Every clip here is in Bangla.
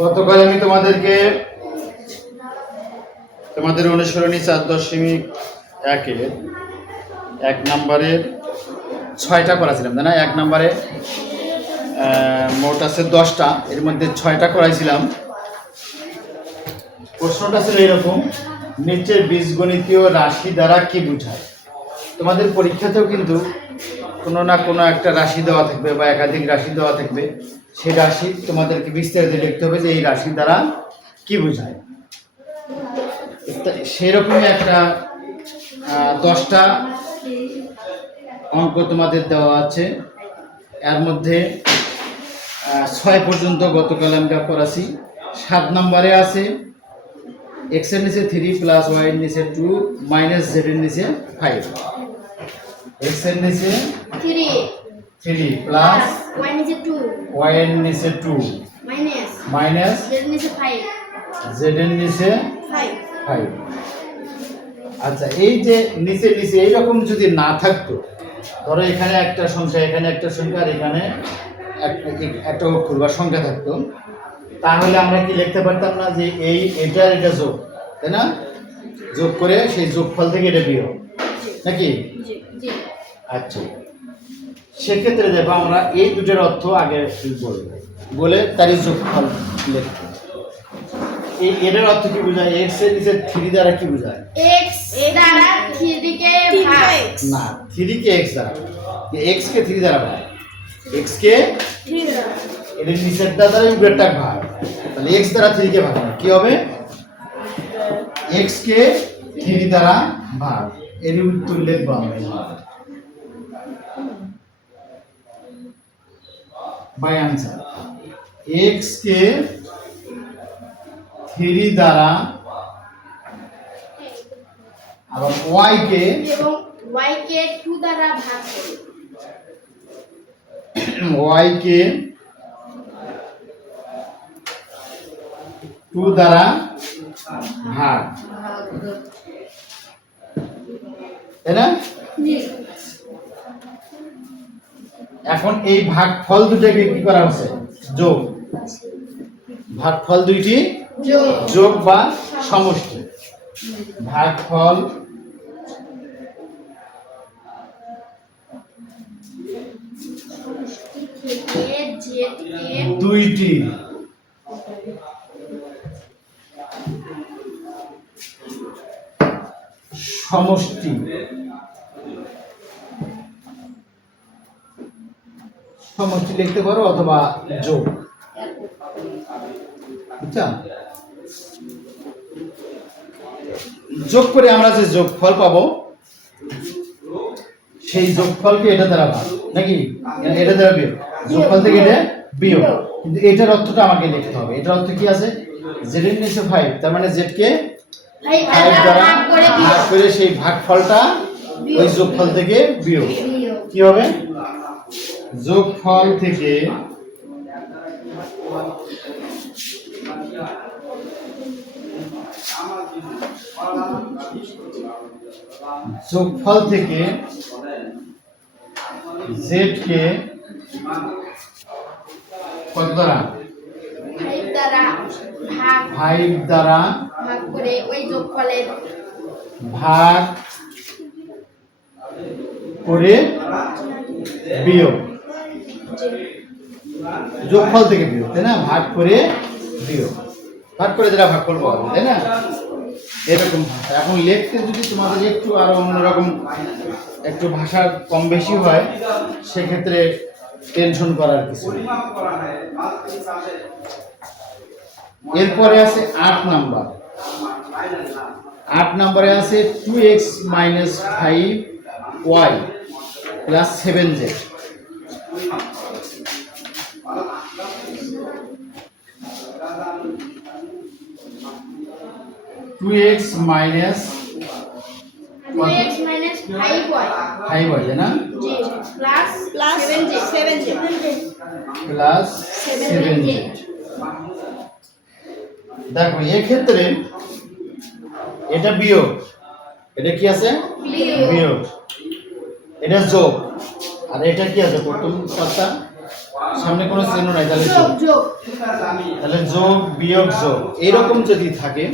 গতকাল আমি তোমাদেরকে তোমাদের অনুসরণী চার দশমিক একে এক নম্বরের ছয়টা করাছিলাম, তাই না? এক নম্বরে মোট আছে দশটা, এর মধ্যে ছয়টা করাইছিলাম। প্রশ্নটা ছিল এরকম, নিচের বীজগণিতীয় রাশি দ্বারা কি বোঝায়? তোমাদের পরীক্ষাতেও কিন্তু কোনো না কোনো একটা রাশি দেওয়া থাকবে বা একাধিক রাশি দেওয়া থাকবে সেই রাশি তোমাদেরকে বিস্তারিত লিখতে হবে যে এই রাশি দ্বারা কি বোঝায়। সেরকমই একটা দশটা অঙ্ক তোমাদের দেওয়া আছে। এর মধ্যে ছয় পর্যন্ত গতকাল আমরা করাছি। সাত নম্বরে আছে এক্সের নিচে থ্রি প্লাস ওয়াই নিচে টু মাইনাস জেড এর নিচে ফাইভ এক্সের নিচে? থ্রি। Three plus? ওয়াই নিচে টু ওয়াই এর নিচে টু মাইনাস মাইনাস জেড নিচে ফাইভ জেড এর নিচে? ফাইভ ফাইভ আচ্ছা এই যে নিচে নিচে এইরকম যদি না থাকতো ধরো এখানে একটা সংখ্যা এখানে একটা সংখ্যা আর এখানে এক- এক- একটা অক্ষর বা সংখ্যা থাকতো তাহলে আমরা কি লিখতে পারতাম না যে এই এটার এটা যোগ তাই না? যোগ করে সেই যোগফল থেকে এটা বিয়োগ নাকি? জি জি। আচ্ছা। সেক্ষেত্রে দেখো আমরা এই দুটোর অর্থ আগে বলব বলে তারই যোগফল লিখব। এই এটার অর্থ কি বোঝায়? এক্সের নিচে থ্রি দ্বারা কি বোঝায়? এক্স দ্বারা থ্রিকে ভাগ। না থ্রি কে এক্স দ্বারা। এক্স কে থ্রি দ্বারা ভাগ। এক্স কে থ্রি দ্বারা। এদের নিচেরটা দ্বারা উপরেরটা ভাগ। তাহলে এক্স দ্বারা থ্রি কে ভাগ হবে। কি হবে? এক্স কে থ্রি দ্বারা ভাগ। লিখব আমরা। বাই আনসার এক্স কে থ্রি দ্বারা আবার ওয়াই কে এবং ওয়াই কে টু দ্বারা ভাগ করি। ওয়াই কে টু দ্বারা ভাগ। তাই না? এখন এই ভাগ ফল দুটাকে কি করা হচ্ছে? যোগ। ভাগ ফল দুইটি যোগ বা সমষ্টি। ভাগ ফল দুইটি। সমষ্টি। সমষ্টি লিখতে পারো অথবা যোগ। বুঝছা যোগ করে আমরা যে যোগফল পাবো, সেই যোগফলকে এটা দ্বারা ভাগ, নাকি? এটা দ্বারা বিয়োগ। যোগফল থেকে এটা বিয়োগ। কিন্তু এটার অর্থটা আমাকে লিখতে হবে। এটার অর্থ কি আছে? জেড এর নিচে ফাইভ তার মানে জেড কে ভাগ করে ভাগ করে সেই ভাগফলটা ওই যোগফল থেকে বিয়োগ। বিয়োগ। কি হবে? যোগফল থেকে যোগফল থেকে জেড কে কত দ্বারা? ফাইভ দ্বারা করে ওই যোগফলের ভাগ করে বিয়োগ। যোগফল থেকে বিয়োগ, তাই না? ভাগ করে বিয়োগ। ভাগ করে যেটা ভাগ করব তাই না? এরকম ভাষা। এখন লিখতে যদি তোমাদের একটু আরও অন্যরকম একটু ভাষা কম বেশি হয়, সেক্ষেত্রে টেনশন করার কিছু। এরপরে আছে আট নাম্বার। আট নম্বরে আছে two X minus five Y plus seven Z two X minus five Y না plus seven plus seven Z দেখো এক্ষেত্রে এটা বিয়োগ। এটা কি আছে? বিয়োগ। এটা যোগ। আর এটা কি আছে? প্রথম পাতা। সামনে কোনো চিহ্ন নাই তাহলে যোগ। তাহলে যোগ বিয়োগ যোগ। এইরকম যদি থাকে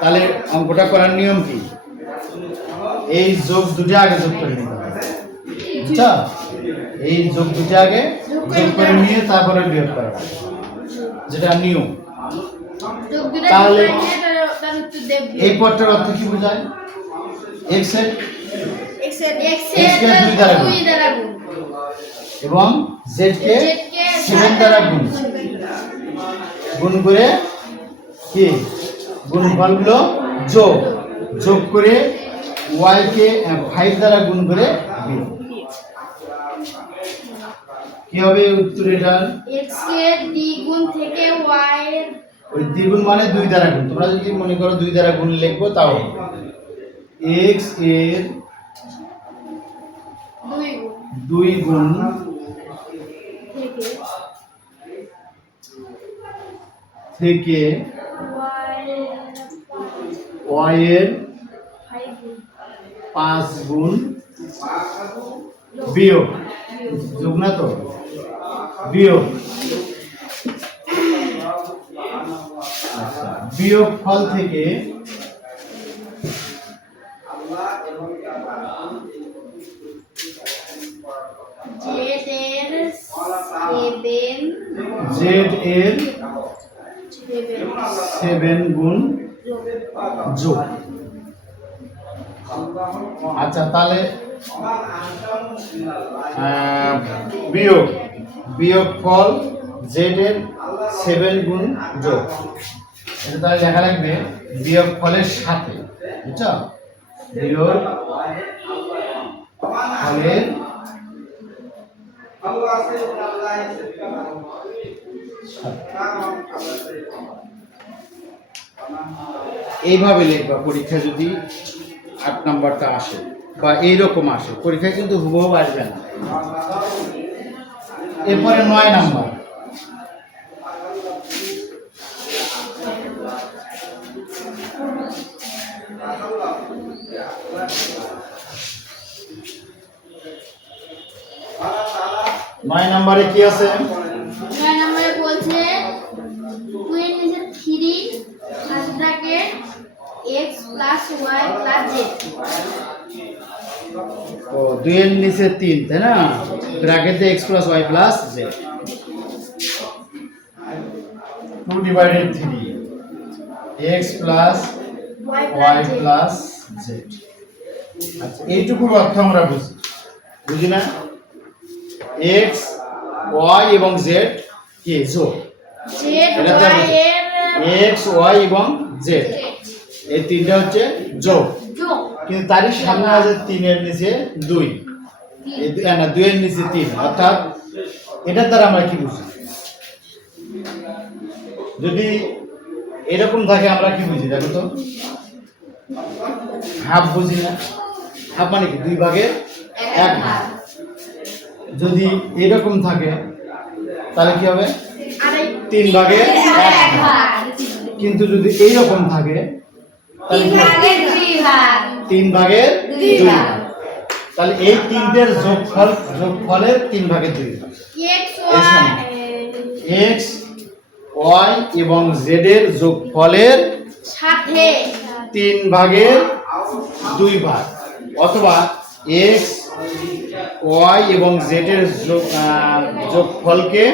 তাহলে অঙ্কটা করার নিয়ম কি? এই যোগ দুটো আগে যোগ করে নিতে হবে। বুঝছ? এই যোগ দুটো আগে যোগ করে নিয়ে তারপরে বিয়োগ করা যেটা নিয়ম। তাহলে- এই পদটার অর্থ কি বোঝায়? এক্সের? এবং জেড কে সেভেন দ্বারা গুণ। গুণ করে কি? গুণফলগুলো যোগ। যোগ করে ওয়াই কে ফাইভ দ্বারা গুণ করে কি হবে উত্তর এটার? X এর দ্বিগুণ থেকে এর ওই দ্বিগুণ মানে দুই দ্বারা গুণ। তোমরা যদি মনে করো দুই দ্বারা গুণ লিখব তাও এক্সের দুই গুণ। থেকে ওয়াই এর পাঁচ গুণ বিয়োগ। যোগ না তো? বিয়োগ আচ্ছা বিয়োগ ফল থেকে জেড এর সেভেন গুণ যোগ। আচ্ছা তাহলে বিয়োগ বিয়োগ ফল জেড এর সেভেন গুণ যোগ। এটা তাহলে লেখা লাগবে বিয়োগ ফলের সাথে, বুঝছ? বিয়োগ ফলের এইভাবে লিখবা পরীক্ষা যদি আট নাম্বারটা আসে বা এইরকম আসে, পরীক্ষায় কিন্তু হুবহু আসবে না। এরপরে নয় নাম্বার। নয় নাম্বারে কি আছে? নয় নম্বরে বলছে এর নিচে three first bracket X plus Y plus Z ও দুইয়ের নিচে তিন তাই না? ব্র্যাকেটে X plus Y plus Z two divided three X plus Y plus Z আচ্ছা এইটুকুর অর্থ আমরা বুঝি বুঝি না? এক্স ওয়াই এবং জেড কি? এর এক্স ওয়াই এবং জেড এই তিনটা হচ্ছে যোগ। কিন্তু তারই সামনে আছে তিনের নিচে দুই। না দুইয়ের নিচে তিন। অর্থাৎ এটার দ্বারা আমরা কি বুঝি? যদি এরকম থাকে আমরা কি বুঝি? দেখো তো। হাফ বুঝি না। হাফ মানে কি? দুই ভাগের এক ভাগ। যদি এরকম থাকে তাহলে কি হবে? তিন ভাগে এক ভাগ। কিন্তু যদি এইরকম থাকে? তিন ভাগের দুই ভাগ। তাহলে এই তিনটের যোগফল যোগফলের তিন ভাগের দুই এক্স ওয়াই এবং জেড এর যোগফলের সাথে। তিন ভাগের দুই ভাগ। অথবা এক্স ওয়াই এবং জেড এর যোগ আহ, যোগফলকে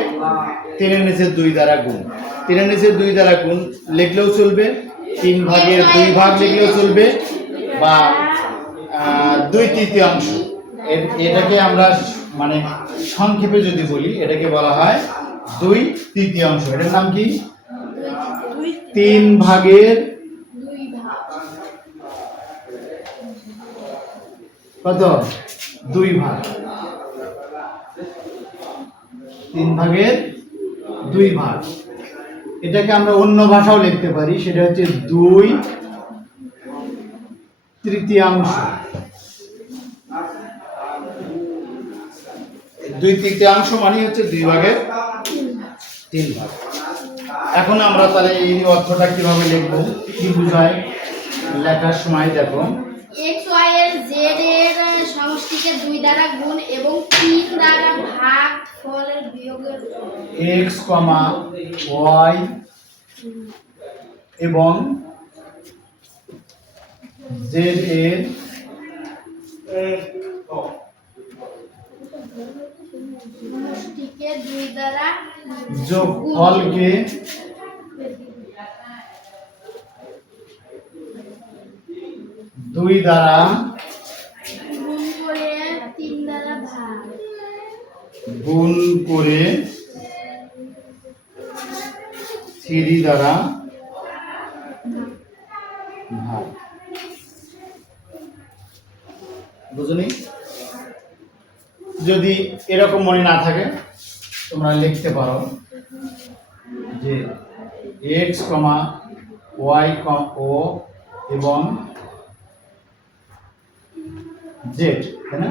তিনের নিচে দুই দ্বারা গুণ। তিনের নিচে দুই দ্বারা গুণ লিখলেও চলবে তিন ভাগের দুই ভাগ লিখলেও চলবে বা দুই তৃতীয়াংশ। এটাকে আমরা মানে সংক্ষেপে যদি বলি এটাকে বলা হয় দুই তৃতীয়াংশ। এটার নাম কি? তিন ভাগের কত? দুই ভাগ। তিন ভাগের দুই ভাগ। এটাকে আমরা অন্য ভাষাও লিখতে পারি, সেটা হচ্ছে দুই তৃতীয়াংশ। দুই তৃতীয়াংশ মানে হচ্ছে দুই ভাগের তিন ভাগ। এখন আমরা তাহলে এই অর্থটা কীভাবে লিখব? কি বুঝায়? লেখার সময় দেখো। সমষ্টিকে দুই দ্বারা গুণ এবং তিন দ্বারা ভাগ ফলের বিয়োগের এক্স কমা ওয়াই এবং জেড এর যোগফলকে দুই দ্বারা গুণ করে থ্রি দ্বারা ভাগ। যদি এরকম মনে না থাকে, তোমরা লিখতে পারো যে এক্স কমা ওয়াই কম ও এবং জেড তাই না?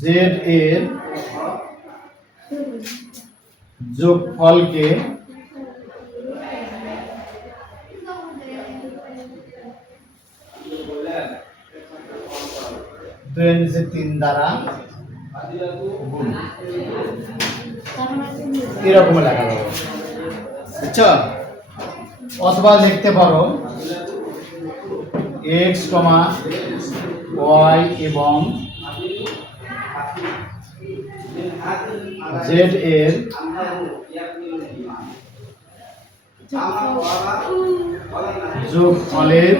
জেড এর যোগফলকে দুই তিন দ্বারা এরকম লেখা যাবে? বুঝছ অথবা লিখতে পারো। এক্স কমা ওয়াই এবং জেড এর যোগফলের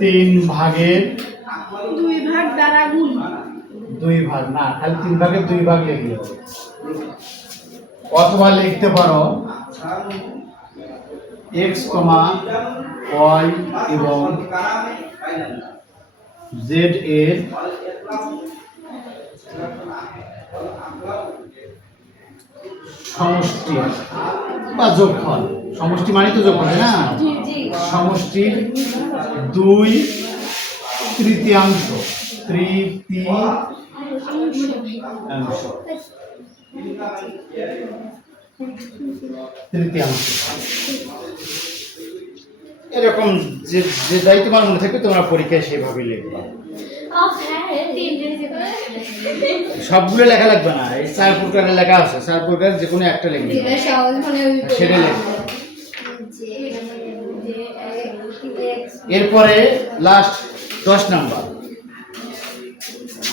তিন ভাগের দুই ভাগ দ্বারা গুণ। দুই ভাগ না খালি তিন ভাগের দুই ভাগ লিখলে অথবা লিখতে পারো এক্স কমা ওয়াই এবং জেড এর সমষ্টি বা যোগফল। সমষ্টি মানে তো যোগফল না? সমষ্টির দুই তৃতীয়াংশ তৃতীয়াংশ। তৃতীয়াংশ এরকম যে যে দায়িত্ব তোমার মনে থাকবে তোমরা পরীক্ষায় সেভাবে লিখবে। সবগুলো লেখা লাগবে না। এই চার প্রকারের লেখা আছে। চার প্রকার যে কোনো একটা লিখবে সেটা লিখবে এরপরে লাস্ট দশ নাম্বার।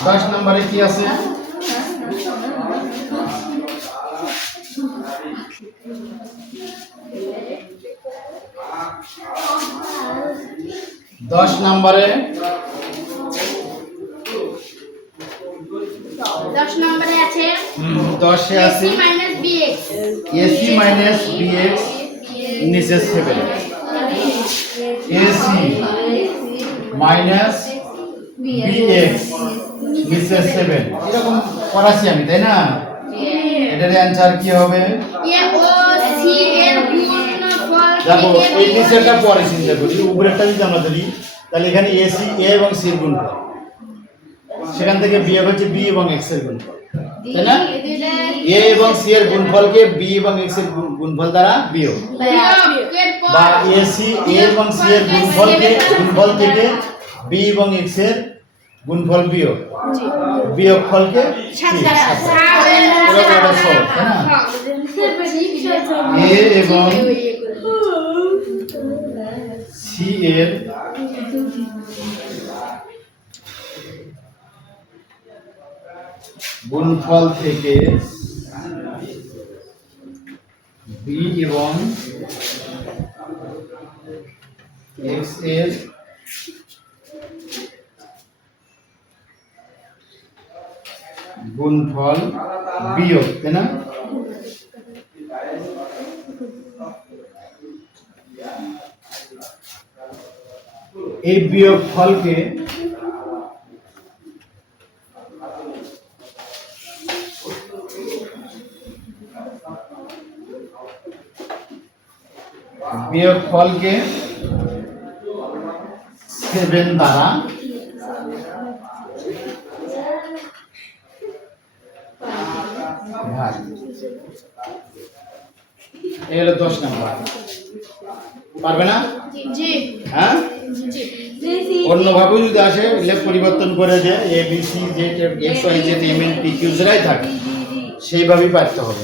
দশ নাম্বারে কি আছে? দশ নম্বরে দশ নম্বরে আছে দশে আছে এসি মাইনাস বিএক্স নিচে সেভেন এসি মাইনাস বিএক্স নিচে সেভেন এরকম করাছি আমি তাই না? এটার অ্যান্সার কি হবে? এ ও সি এর গুণফল দেখো এই নিচেরটা পরে চিন্তা করি উপরেরটা যদি আমরা ধরি তাহলে এখানে এসি এ এবং সি এর গুণফল। সেখান থেকে বিয়োগ হচ্ছে বি এবং এক্সের গুণফল। তাই না? এ এবং সি এর গুণফলকে বি এবং এক্সের গুণফল দ্বারা বিয়োগ। বা এসি এ এবং সি এর গুণফলকে গুণফল থেকে বি এবং এক্সের গুণফল বিয়োগ। বিয়োগ ফলকে এ এবং সি এর গুণফল থেকে বি এবং এক্সের গুণফল বিয়োগ তাই না? এই বিয়োগ ফলকে বিয়োগ ফলকে সেভেন দ্বারা ভাগ। এই হলো দশ নাম্বার। পারবে না? হ্যাঁ? অন্য ভাবে যদি আসে লেখ পরিবর্তন করে যে এ বি সি যে X Y Z M N P Q থাকে। সেইভাবেই পারতে হবে।